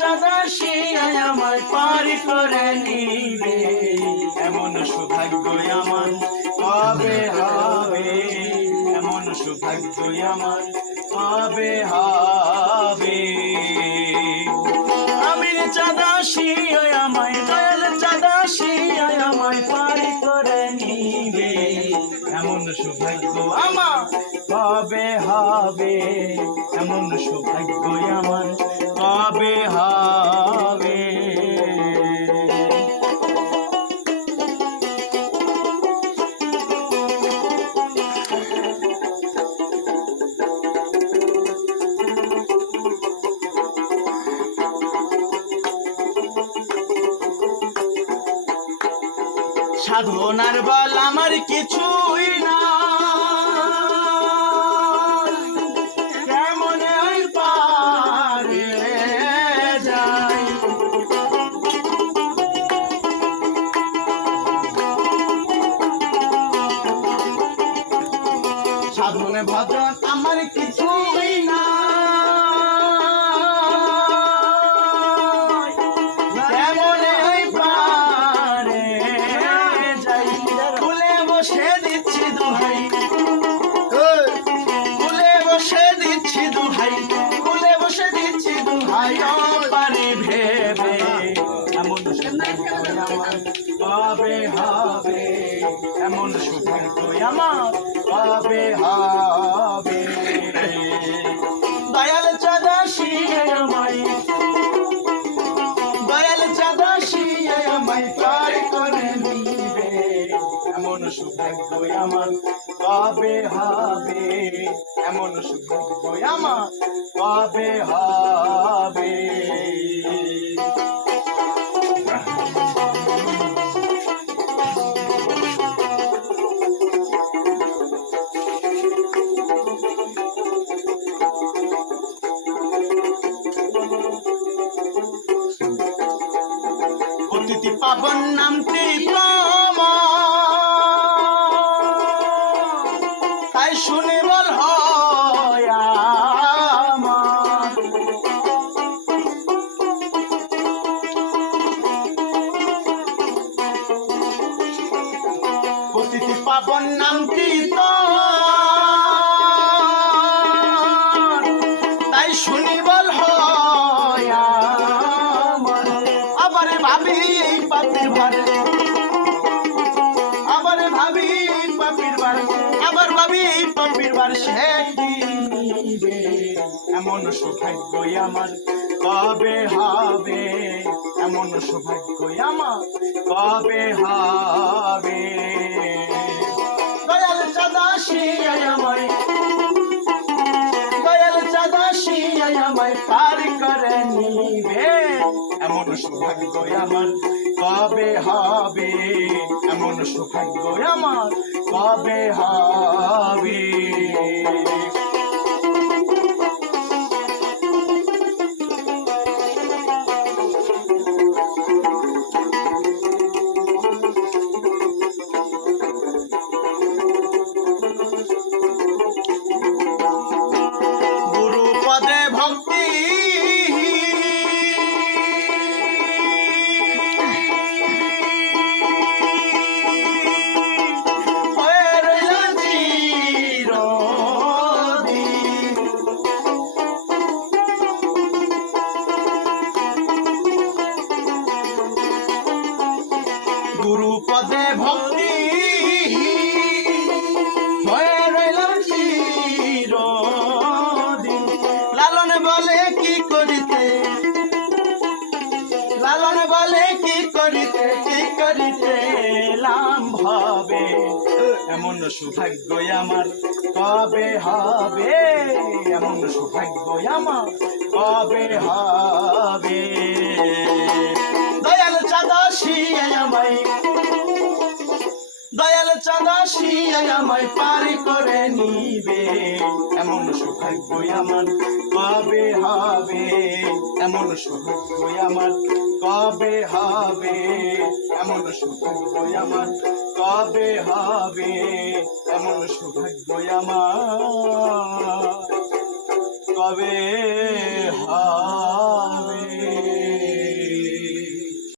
চাঁদাসি আমায় পারি করে নিবে, এমন সৌভাগ্য আমার কবে হবে, এমন সৌভাগ্য আমার কবে হবে। আমি চাঁদাসি আমায় দয়াল চাঁদাসি আমায় পারি করে নিবে, এমন সৌভাগ্য আমার কবে হবে, এমন সৌভাগ্য আমার কবে হবে। সাধনার বল আমার কিছুই না, কেমন পারে যাই, সাধনে ভজন আমার কিছুই না, বসে দিচ্ছি দুহাই, কুলে বসে দিচ্ছি দুহাই, কুলে বসে দিচ্ছি দুহাই, পারে ভেবে এমন সৌভাগ্য আমার কবে হবে, এমন সৌভাগ্য আমার কবে হবে। দয়াল চাঁদাসি আমায়, দয়াল চাঁদাসি আমায় পার করে নিবে, এমন সৌভাগ্য আমার কবে হবে, এমন সৌভাগ্য আমার কবে হবে। অতিথি পাবন নামটি তাই শুনে বল হয় আমার, অতিথি পাবন নামটি তাই শুনি বল হয় আমার। আবার ভাবি এই পাপির ভারে, আবার ভাবি এই পাপির ভারে, আবার ভাবি এই পাপির বার সে দিবে, এমন সৌভাগ্য আমার কবে হবে, এমন সৌভাগ্য আমার কবে হবে। দয়াল চাঁদাসি আমায়, দয়াল চাঁদাসি আমায় পার করে নিবে, এমন সৌভাগ্য আমার কবে হবে, এমন সৌভাগ্য আমার কবে হবে। গুরু পদে ভক্তি গুরু পদে ভক্তি হয়ে রইলাম চিরদিন। লালন বলে কি করিতে, লালন বলে কি করিতে, কি করিতে লাম হবে, এমন সৌভাগ্য আমার কবে হবে, এমন সৌভাগ্য আমার কবে হবে। দয়াল চাঁদাসি আমায়, দয়াল চাঁদাসি আমায় পারি করে নিবে, এমন সৌভাগ্য আমার কবে হবে, এমন সৌভাগ্য আমার কবে হবে, এমন সৌভাগ্য আমার কবে হবে, এমন সৌভাগ্য আমার কবে হবে।